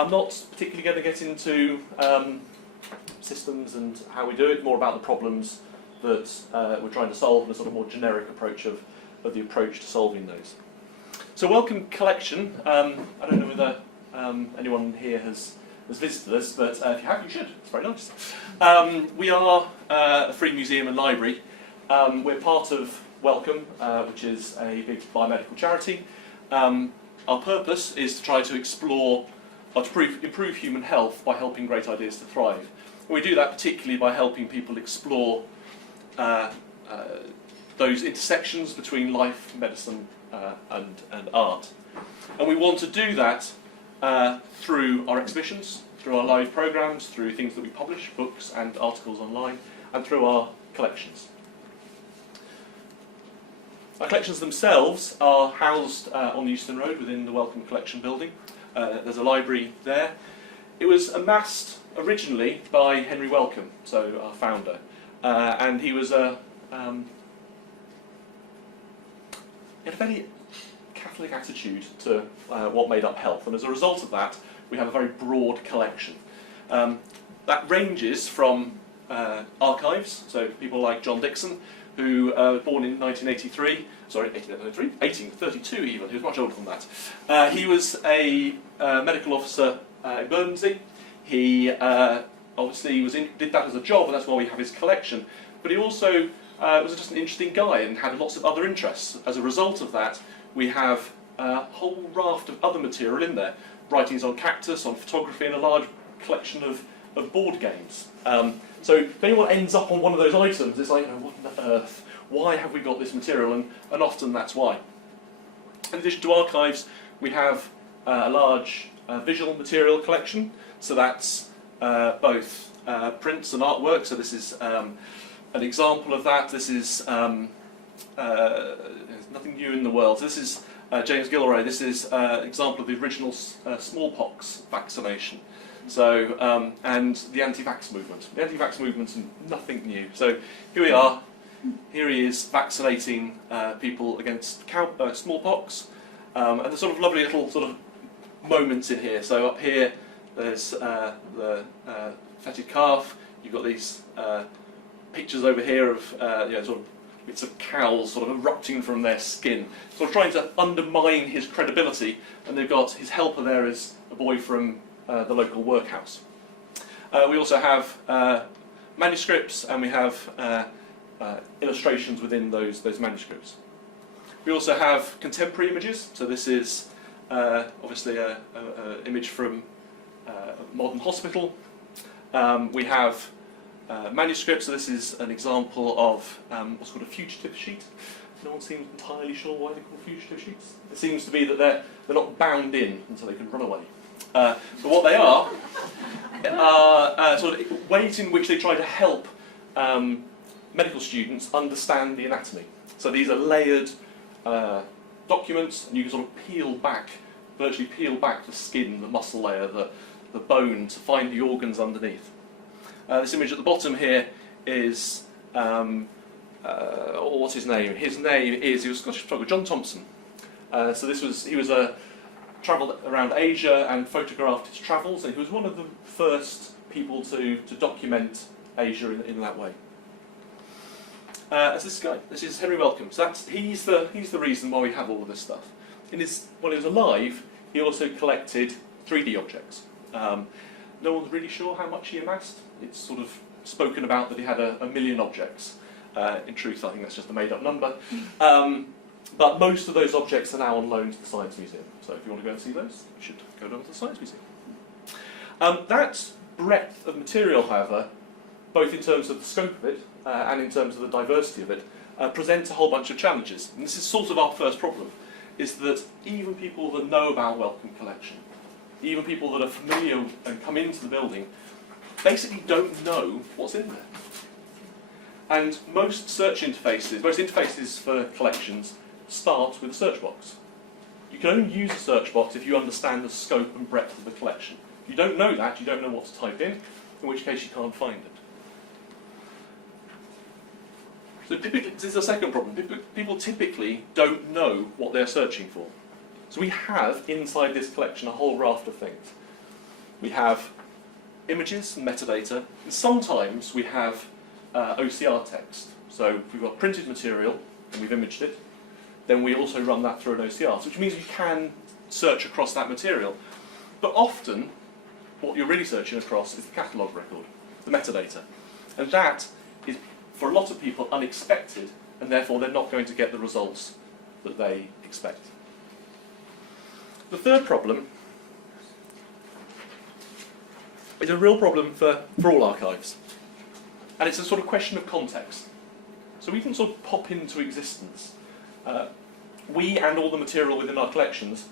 I'm not particularly going to get into systems and how we do it, more about the problems that we're trying to solve and a sort of more generic approach of the approach to solving those. So Wellcome Collection, I don't know whether anyone here has visited us, but if you have, you should. It's very nice. We are a free museum and library. We're part of Wellcome, which is a big biomedical charity. Our purpose is to try to explore or to improve human health by helping great ideas to thrive. And we do that particularly by helping people explore those intersections between life, medicine, and art. And we want to do that through our exhibitions, through our live programs, through things that we publish, books and articles online, and through our collections. Our collections themselves are housed on the Euston Road within the Wellcome Collection building. There's a library there. It was amassed originally by Henry Wellcome, so our founder, and he was he had a very Catholic attitude to what made up health, and as a result of that, we have a very broad collection. That ranges from archives, so people like John Dixon, who was born in 1832 even, he was much older than that. He was a medical officer in Bermondsey. He obviously did that as a job, and that's why we have his collection. But he also was just an interesting guy and had lots of other interests. As a result of that, we have a whole raft of other material in there. Writings on cactus, on photography, and a large collection of board games. So if anyone ends up on one of those items, it's like, what on earth? Why have we got this material? And often that's why. In addition to archives, we have a large visual material collection. So that's both prints and artwork. So this is an example of that. This is nothing new in the world. This is James Gilroy. This is an example of the original smallpox vaccination. So, and the anti-vax movement. The anti-vax movement's nothing new. So here we are. Here he is vaccinating people against smallpox. And there's sort of lovely little sort of moments in here. So up here, there's the fetid calf. You've got these pictures over here of sort of bits of cows sort of erupting from their skin, sort of trying to undermine his credibility. And they've got his helper there as a boy from the local workhouse. We also have manuscripts, and we have illustrations within those manuscripts. We also have contemporary images. So this is obviously an image from a modern hospital. We have manuscripts. So this is an example of what's called a fugitive sheet. No one seems entirely sure why they're called fugitive sheets. It seems to be that they're not bound in, and so they can run away. But what they are sort of ways in which they try to help medical students understand the anatomy. So these are layered documents, and you can sort of virtually peel back the skin, the muscle layer, the bone, to find the organs underneath. This image at the bottom here is, what's his name? His name is, he was a Scottish photographer, John Thompson. So he was travelled around Asia and photographed his travels, and he was one of the first people to document Asia in that way. As this guy, this is Henry Wellcome. So he's the reason why we have all of this stuff. While he was alive, he also collected 3D objects. No one's really sure how much he amassed. It's sort of spoken about that he had a million objects. In truth, I think that's just a made-up number. But most of those objects are now on loan to the Science Museum. So if you want to go and see those, you should go down to the Science Museum. That breadth of material, however, both in terms of the scope of it and in terms of the diversity of it, presents a whole bunch of challenges. And this is sort of our first problem, is that even people that know about Wellcome Collection, even people that are familiar and come into the building, basically don't know what's in there. And most interfaces for collections start with a search box. You can only use a search box if you understand the scope and breadth of the collection. If you don't know that, you don't know what to type in which case you can't find it. So typically, this is a second problem. People typically don't know what they're searching for. So we have, inside this collection, a whole raft of things. we have images and metadata, and sometimes we have OCR text. So if we've got printed material and we've imaged it, then we also run that through an OCR, which means you can search across that material. But often, what you're really searching across is the catalogue record, the metadata. And that is, for a lot of people, unexpected, and therefore they're not going to get the results that they expect. The third problem is a real problem for all archives. And it's a sort of question of context. So we can sort of pop into existence. We and all the material within our collections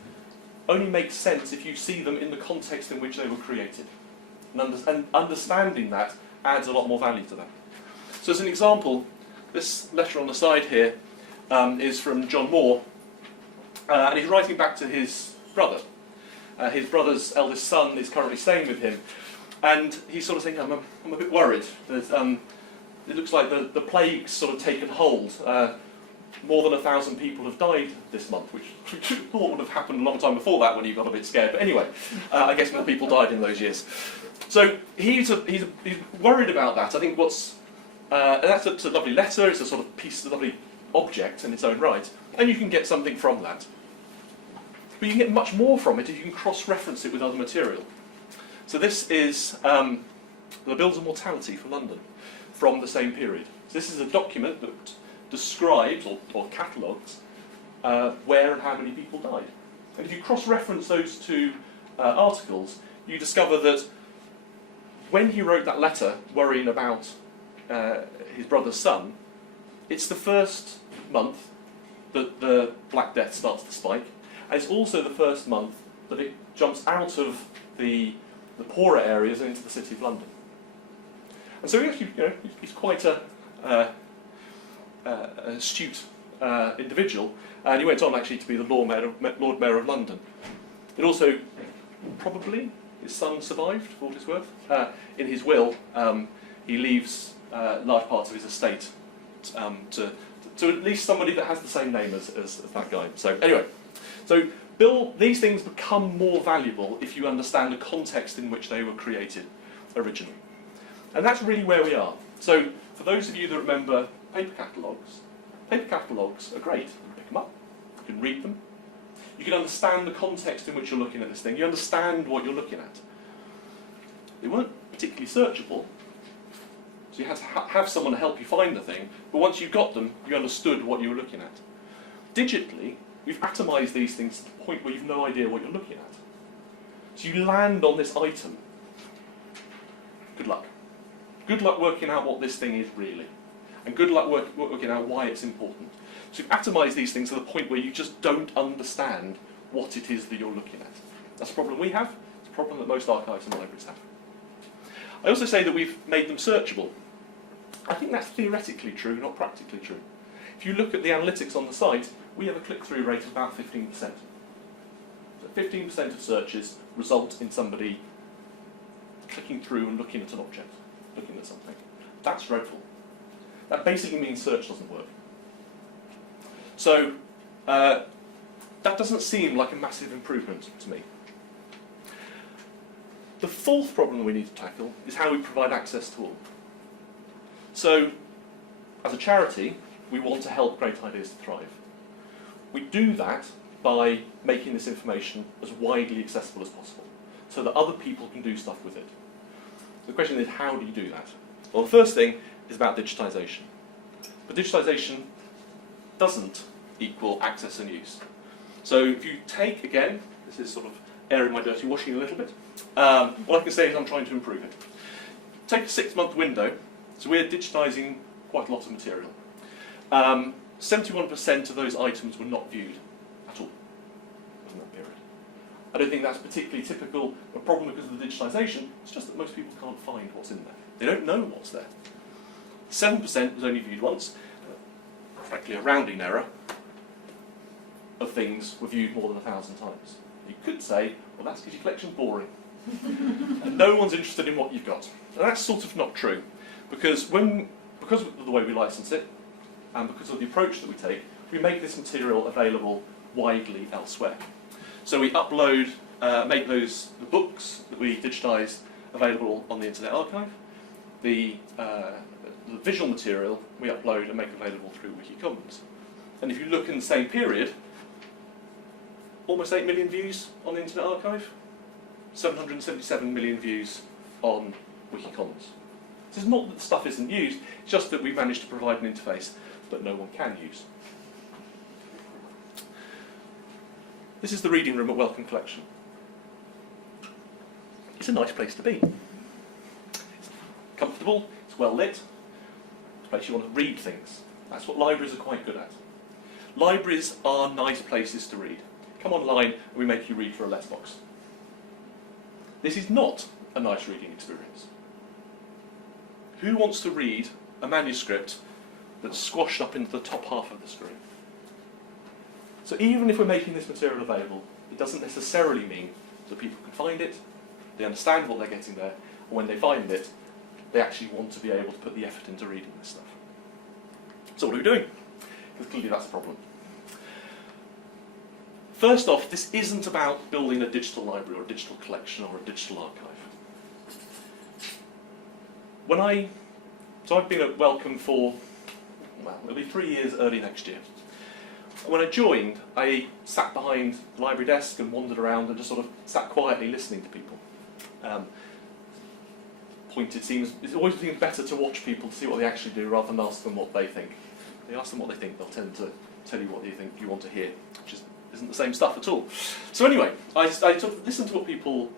only make sense if you see them in the context in which they were created. And understanding that adds a lot more value to them. So as an example, this letter on the side here is from John Moore, and he's writing back to his brother. His brother's eldest son is currently staying with him, and he's sort of saying, I'm a bit worried. It looks like the plague's sort of taken hold. More than 1,000 people have died this month, which we thought would have happened a long time before that when you got a bit scared. But anyway, I guess more people died in those years. So he's worried about that. I think and that's a lovely letter. It's a sort of piece, a lovely object in its own right, and you can get something from that. But you can get much more from it if you can cross-reference it with other material. So this is the Bills of Mortality for London from the same period. So this is a document that describes or catalogues where and how many people died. And if you cross-reference those two articles, you discover that when he wrote that letter worrying about his brother's son, it's the first month that the Black Death starts to spike, and it's also the first month that it jumps out of the poorer areas and into the City of London. And so he's quite an astute individual, and he went on actually to be the Lord Mayor of London. It also, probably, his son survived, for what it's worth. In his will, he leaves large parts of his estate to at least somebody that has the same name as that guy. So anyway, these things become more valuable if you understand the context in which they were created originally. And that's really where we are. So for those of you that remember paper catalogues are great. You can pick them up, you can read them, you can understand the context in which you're looking at this thing, you understand what you're looking at. They weren't particularly searchable, so you had to have someone to help you find the thing, but once you got them, you understood what you were looking at. Digitally, we've atomised these things to the point where you've no idea what you're looking at. So you land on this item. Good luck. Good luck working out what this thing is really. And good luck working out why it's important. So you've atomised these things to the point where you just don't understand what it is that you're looking at. That's a problem we have. It's a problem that most archives and libraries have. I also say that we've made them searchable. I think that's theoretically true, not practically true. If you look at the analytics on the site, we have a click-through rate of about 15%. So 15% of searches result in somebody clicking through and looking at an object, looking at something. That's dreadful. That basically means search doesn't work. So that doesn't seem like a massive improvement to me. The fourth problem we need to tackle is how we provide access to all. So, as a charity, we want to help great ideas to thrive. We do that by making this information as widely accessible as possible, so that other people can do stuff with it. The question is, how do you do that? Well, the first thing is about digitisation. But digitisation doesn't equal access and use. So if you take, again, this is sort of airing my dirty washing a little bit, what I can say is I'm trying to improve it. Take a 6-month window, so we're digitising quite a lot of material. 71% of those items were not viewed at all in that period. I don't think that's particularly typical of a problem because of the digitisation, it's just that most people can't find what's in there. They don't know what's there. 7% was only viewed once, frankly a rounding error, of things were viewed more than 1,000 times. You could say, well that's because your collection's boring. And no one's interested in what you've got. And that's sort of not true, because of the way we license it, and because of the approach that we make this material available widely elsewhere. So we upload make the books that we digitise available on the Internet Archive. The visual material we upload and make available through Wikicommons. And if you look in the same period, almost 8 million views on the Internet Archive, 777 million views on Wikicommons. So it's not that the stuff isn't used, it's just that we've managed to provide an interface that no one can use. This is the reading room at Wellcome Collection. It's a nice place to be. It's comfortable, it's well lit, it's a place you want to read things. That's what libraries are quite good at. Libraries are nice places to read. Come online and we make you read for a letterbox. This is not a nice reading experience. Who wants to read a manuscript that's squashed up into the top half of the screen? So even if we're making this material available, it doesn't necessarily mean that people can find it, they understand what they're getting there, and when they find it, they actually want to be able to put the effort into reading this stuff. So what are we doing? Because clearly that's a problem. First off, this isn't about building a digital library or a digital collection or a digital archive. So I've been at Wellcome for, well, it'll be 3 years early next year. When I joined, I sat behind the library desk and wandered around and just sort of sat quietly listening to people. It's always seems better to watch people to see what they actually do rather than ask them what they think. If you ask them what they think, they'll tend to tell you what they think you want to hear, which isn't the same stuff at all. So anyway, I listened to what people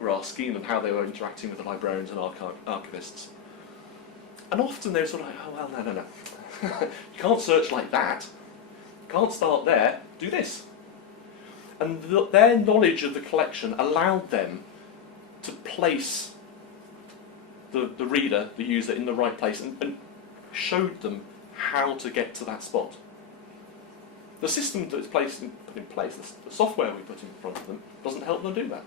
were asking and how they were interacting with the librarians and archivists. And often they were sort of like, oh, well, no. You can't search like that. You can't start there. Do this. And their knowledge of the collection allowed them to place the reader, the user, in the right place and showed them how to get to that spot. The system that is put in place, the software we put in front of them, doesn't help them do that.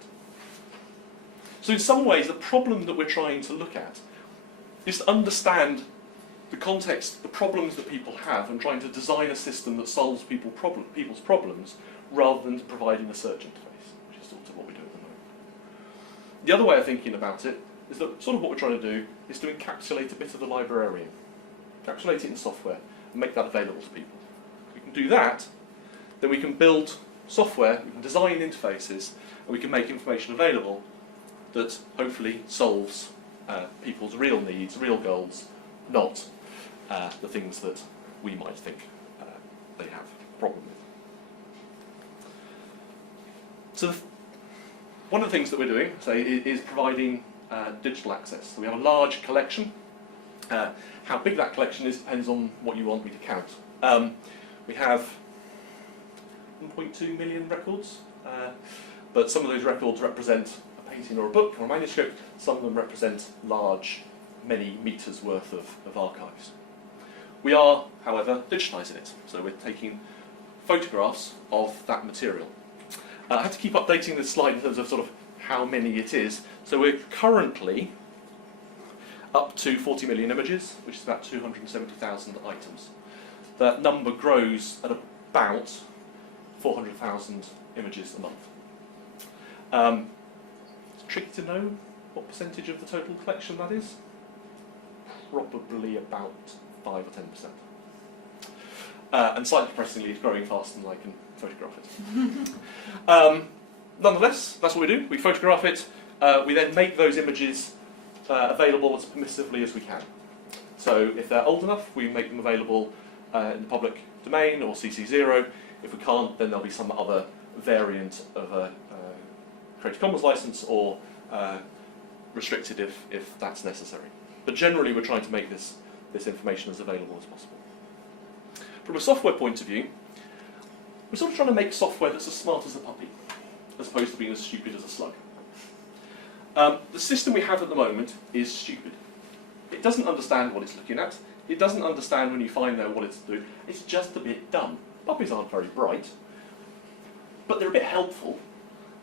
So in some ways, the problem that we're trying to look at is to understand the context, the problems that people have, and trying to design a system that solves people's problems rather than providing a search interface, which is sort of what we do at the moment. The other way of thinking about it is that sort of what we're trying to do is to encapsulate a bit of the librarian, encapsulate it in software, and make that available to people. If we can do that, then we can build software, we can design interfaces, and we can make information available that hopefully solves people's real needs, real goals, not the things that we might think they have a problem with. So one of the things that we're doing, say, is providing digital access. So we have a large collection. How big that collection is depends on what you want me to count. We have 1.2 million records, but some of those records represent a painting or a book or a manuscript. Some of them represent large, many meters worth of archives. We are, however, digitising it, so we're taking photographs of that material. I have to keep updating this slide in terms of sort of how many it is. So we're currently up to 40 million images, which is about 270,000 items. That number grows at about 400,000 images a month. It's tricky to know what percentage of the total collection that is. Probably about 5 or 10%. And slightly depressingly, it's growing faster than I can photograph it. Nonetheless, that's what we do. We photograph it. We then make those images available as permissively as we can. So if they're old enough, we make them available in the public domain or CC0. If we can't, then there'll be some other variant of a Creative Commons license or restricted if that's necessary. But generally, we're trying to make this information as available as possible. From a software point of view, we're sort of trying to make software that's as smart as a puppy, as opposed to being as stupid as a slug. The system we have at the moment is stupid. It doesn't understand what it's looking at. It doesn't understand when you find out what it's doing. It's just a bit dumb. Puppies aren't very bright, but they're a bit helpful.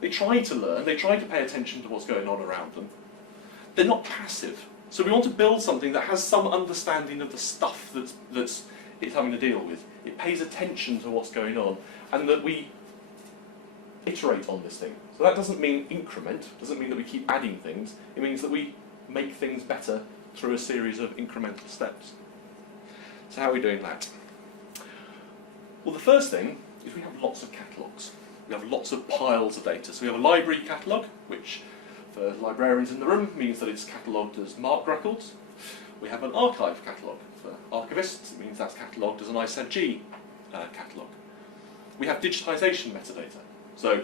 They try to learn. They try to pay attention to what's going on around them. They're not passive. So we want to build something that has some understanding of the stuff that's it's having to deal with. It pays attention to what's going on, and that we iterate on this thing. So that doesn't mean increment, doesn't mean that we keep adding things, it means that we make things better through a series of incremental steps. So how are we doing that? Well, the first thing is we have lots of catalogues. We have lots of piles of data. So we have a library catalogue, which for librarians in the room means that it's catalogued as MARC records. We have an archive catalogue. For archivists, it means that's catalogued as an ISAG catalogue. We have digitisation metadata. So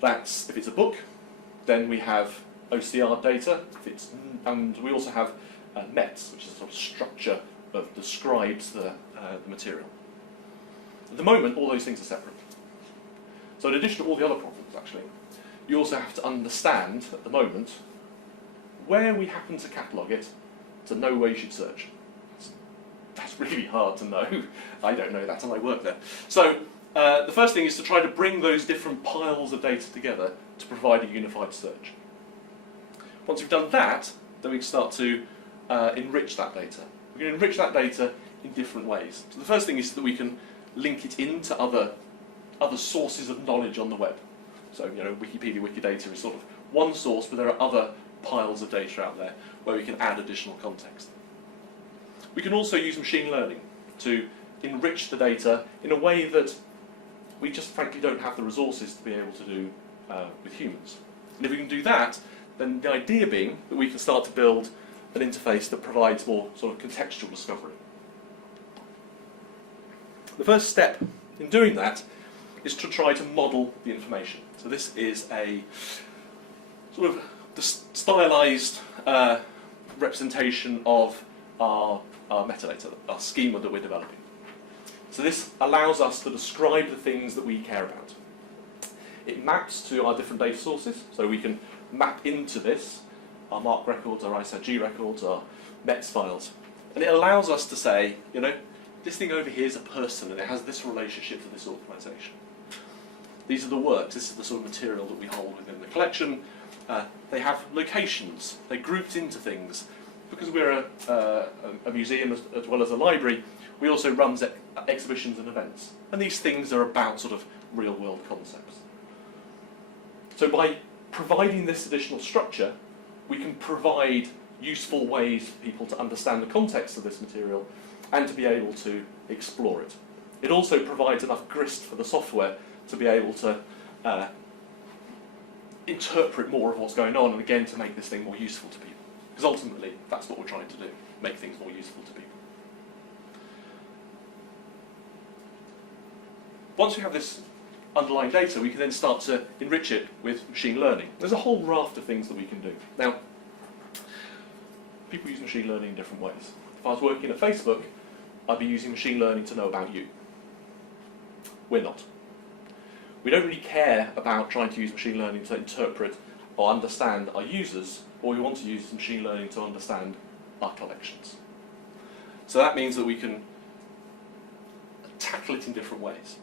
that's, if it's a book, then we have OCR data, and we also have METs, which is a sort of structure that describes the material. At the moment, all those things are separate. So in addition to all the other problems, actually, you also have to understand, at the moment, where we happen to catalogue it to know where you should search. That's really hard to know. I don't know that till I work there. So the first thing is to try to bring those different piles of data together to provide a unified search. Once we've done that, then we can start to enrich that data. We can enrich that data in different ways. So the first thing is that we can link it into other sources of knowledge on the web. So, you know, Wikipedia, Wikidata is sort of one source, but there are other piles of data out there where we can add additional context. We can also use machine learning to enrich the data in a way that we just frankly don't have the resources to be able to do with humans. And if we can do that, then the idea being that we can start to build an interface that provides more sort of contextual discovery. The first step in doing that is to try to model the information. So this is a sort of stylized representation of our metadata, our schema that we're developing. So this allows us to describe the things that we care about. It maps to our different data sources, so we can map into this our MARC records, our ISAG records, our METS files. And it allows us to say, you know, this thing over here is a person and it has this relationship to this organisation. These are the works, this is the sort of material that we hold within the collection. They have locations, they're grouped into things. Because we're a museum as well as a library, we also run exhibitions and events. And these things are about sort of real-world concepts. So by providing this additional structure, we can provide useful ways for people to understand the context of this material and to be able to explore it. It also provides enough grist for the software to be able to interpret more of what's going on, and again to make this thing more useful to people. Because ultimately, that's what we're trying to do, make things more useful to people. Once we have this underlying data, we can then start to enrich it with machine learning. There's a whole raft of things that we can do. Now, people use machine learning in different ways. If I was working at Facebook, I'd be using machine learning to know about you. We're not. We don't really care about trying to use machine learning to interpret or understand our users. All we want to use is machine learning to understand our collections. So that means that we can tackle it in different ways.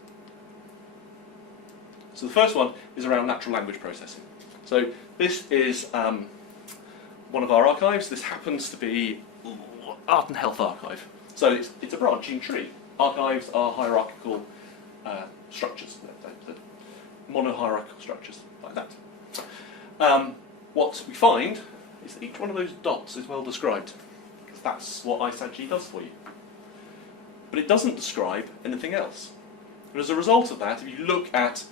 So the first one is around natural language processing. So this is one of our archives. This happens to be Art and Health Archive. So it's a branching tree. Archives are hierarchical structures, mono-hierarchical structures like that. What we find is that each one of those dots is well described, because that's what ISAG does for you. But it doesn't describe anything else. And as a result of that, if you look at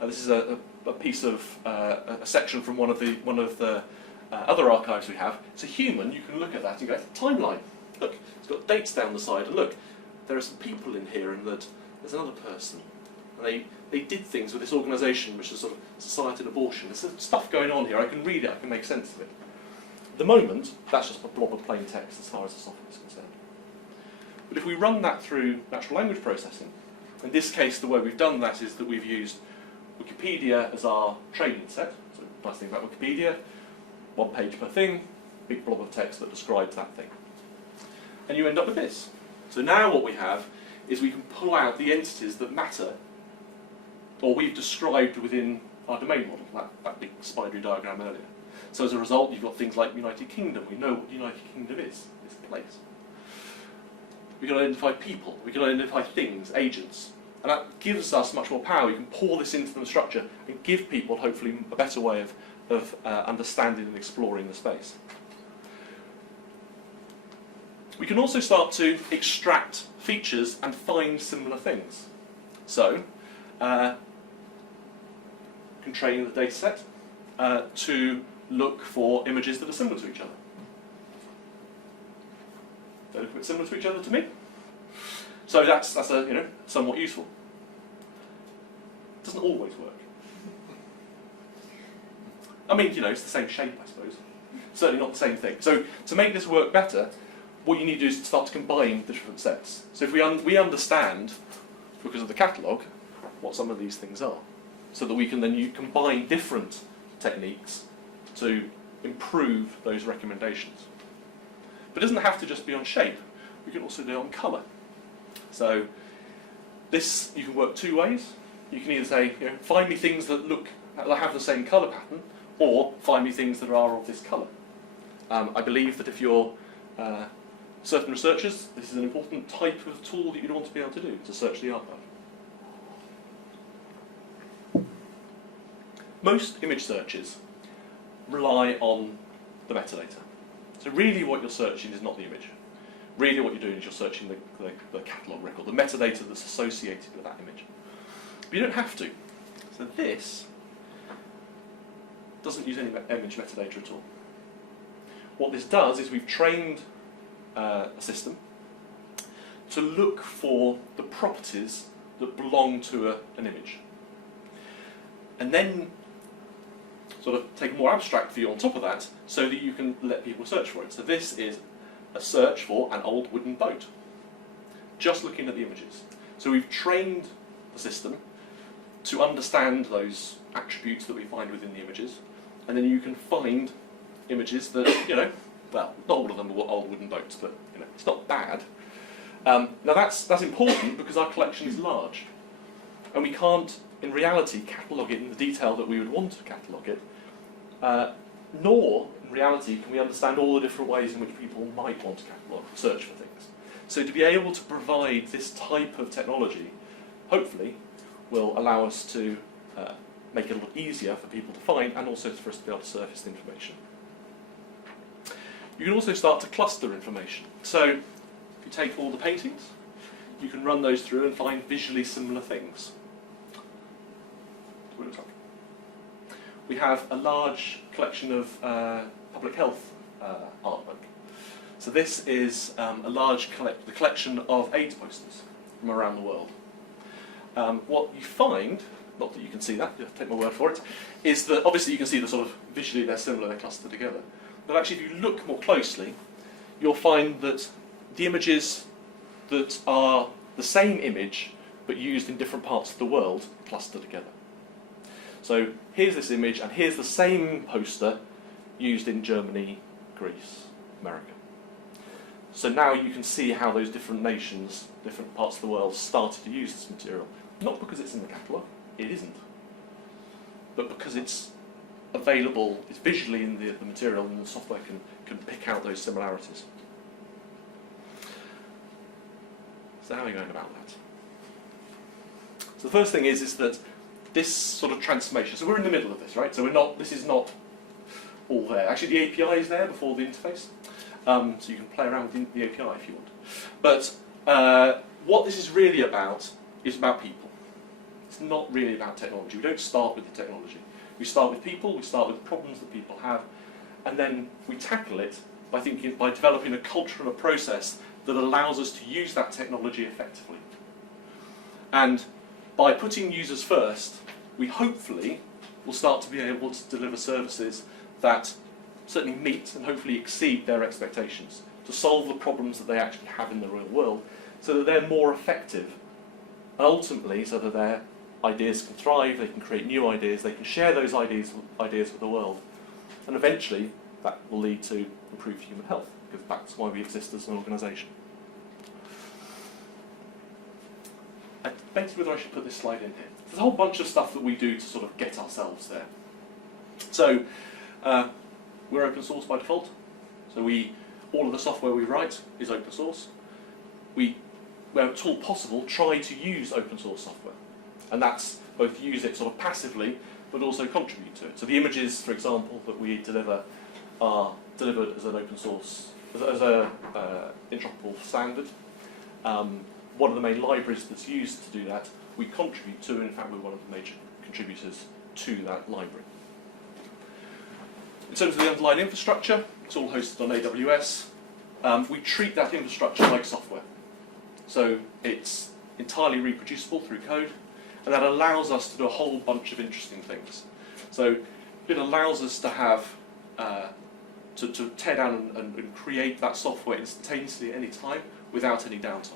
this is a piece of a section from one of the other archives we have. It's a human. You can look at that and go, timeline. Look, it's got dates down the side, and look, there are some people in here, and that there's another person. And they did things with this organisation, which is sort of society and abortion. There's some stuff going on here. I can read it. I can make sense of it. At the moment, that's just a blob of plain text as far as the software is concerned. But if we run that through natural language processing, in this case, the way we've done that is that we've used Wikipedia as our training set. So the nice thing about Wikipedia, one page per thing, big blob of text that describes that thing. And you end up with this. So now what we have is we can pull out the entities that matter, or we've described within our domain model, that big spidery diagram earlier. So as a result, you've got things like United Kingdom. We know what the United Kingdom is, this place. We can identify people, we can identify things, agents. And that gives us much more power. We can pour this into the structure and give people, hopefully, a better way of understanding and exploring the space. We can also start to extract features and find similar things. So, can train the data set to look for images that are similar to each other. They look a bit similar to each other to me. So that's somewhat useful. It doesn't always work. I mean, it's the same shape, I suppose. Certainly not the same thing. So to make this work better, what you need to do is start to combine the different sets. So if we understand, because of the catalogue, what some of these things are, so that we can then combine different techniques to improve those recommendations. But it doesn't have to just be on shape. We can also do it on colour. So this, you can work two ways. You can either say, find me things that have the same colour pattern, or find me things that are of this colour. I believe that if you're certain researchers, this is an important type of tool that you'd want to be able to do, to search the archive. Most image searches rely on the metadata. So really what you're searching is not the image. Really what you're doing is you're searching the catalogue record, the metadata that's associated with that image. But you don't have to. So this doesn't use any image metadata at all. What this does is we've trained a system to look for the properties that belong to an image. And then sort of take a more abstract view on top of that so that you can let people search for it. So this is a search for an old wooden boat, just looking at the images. So we've trained the system to understand those attributes that we find within the images, and then you can find images that, well, not all of them are old wooden boats, but it's not bad. Now that's important because our collection is large, and we can't, in reality, catalogue it in the detail that we would want to catalogue it, nor, in reality, can we understand all the different ways in which people might want to catalogue, search for things. So to be able to provide this type of technology, hopefully, will allow us to make it a little easier for people to find, and also for us to be able to surface the information. You can also start to cluster information. So if you take all the paintings, you can run those through and find visually similar things. We have a large collection of public health artwork. So this is a large collection of AIDS posters from around the world. What you find, not that you can see that, you have to take my word for it, is that obviously you can see the sort of visually they're similar, they're clustered together. But actually if you look more closely, you'll find that the images that are the same image but used in different parts of the world cluster together. So here's this image, and here's the same poster used in Germany, Greece, America. So now you can see how those different nations, different parts of the world started to use this material. Not because it's in the catalogue, it isn't, but because it's available, it's visually in the material, and the software can pick out those similarities. So how are we going about that? So the first thing is that this sort of transformation, so we're in the middle of this, right? So this is not all there. Actually the API is there before the interface, so you can play around with the API if you want. But what this is really about is about people. It's not really about technology. We don't start with the technology. We start with people, we start with problems that people have, and then we tackle it by developing a culture and a process that allows us to use that technology effectively. And by putting users first, we hopefully will start to be able to deliver services that certainly meet and hopefully exceed their expectations, to solve the problems that they actually have in the real world, so that they're more effective, and ultimately so that their ideas can thrive, they can create new ideas, they can share those ideas with the world, and eventually that will lead to improved human health, because that's why we exist as an organisation. I debated whether I should put this slide in here. There's a whole bunch of stuff that we do to sort of get ourselves there. So we're open source by default. So all of the software we write is open source. We where at all possible, try to use open source software. And that's both use it sort of passively, but also contribute to it. So the images, for example, that we deliver are delivered as an open source, as a interoperable standard. One of the main libraries that's used to do that, we contribute to, and in fact we're one of the major contributors to that library. In terms of the underlying infrastructure, it's all hosted on AWS. We treat that infrastructure like software. So it's entirely reproducible through code, and that allows us to do a whole bunch of interesting things. So it allows us to have, to tear down and create that software instantaneously at any time without any downtime.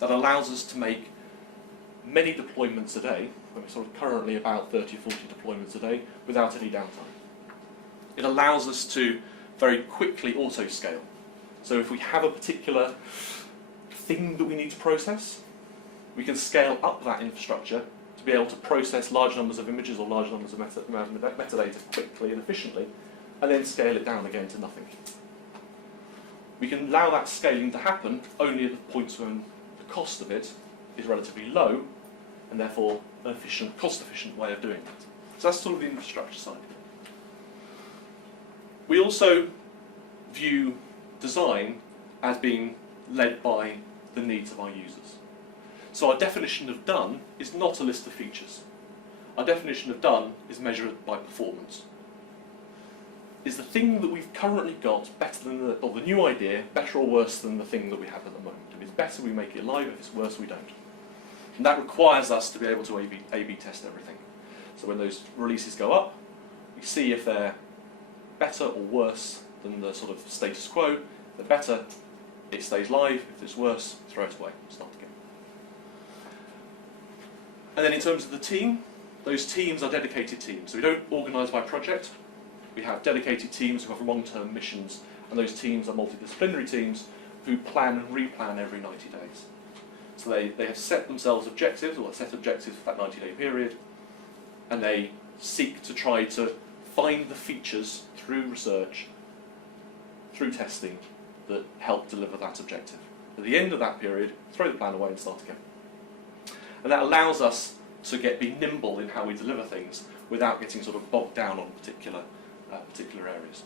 That allows us to make many deployments a day, we're sort of currently about 30 or 40 deployments a day, without any downtime. It allows us to very quickly auto-scale. So if we have a particular thing that we need to process, we can scale up that infrastructure to be able to process large numbers of images or large numbers of metadata quickly and efficiently, and then scale it down again to nothing. We can allow that scaling to happen only at the points when the cost of it is relatively low, and therefore an efficient, cost-efficient way of doing that. So that's sort of the infrastructure side. We also view design as being led by the needs of our users. So our definition of done is not a list of features. Our definition of done is measured by performance. Is the thing that we've currently got better than the new idea better or worse than the thing that we have at the moment? If it's better, we make it live. If it's worse, we don't. And that requires us to be able to A/B test everything. So when those releases go up, we see if they're better or worse than the sort of status quo. If they're better, it stays live. If it's worse, throw it away, start again. And then in terms of the team, those teams are dedicated teams. So we don't organise by project. We have dedicated teams who have long-term missions, and those teams are multidisciplinary teams who plan and replan every 90 days. So they have set themselves objectives, or set objectives for that 90-day period, and they seek to try to find the features through research, through testing, that help deliver that objective. At the end of that period, throw the plan away and start again. And that allows us to be nimble in how we deliver things without getting sort of bogged down on particular areas.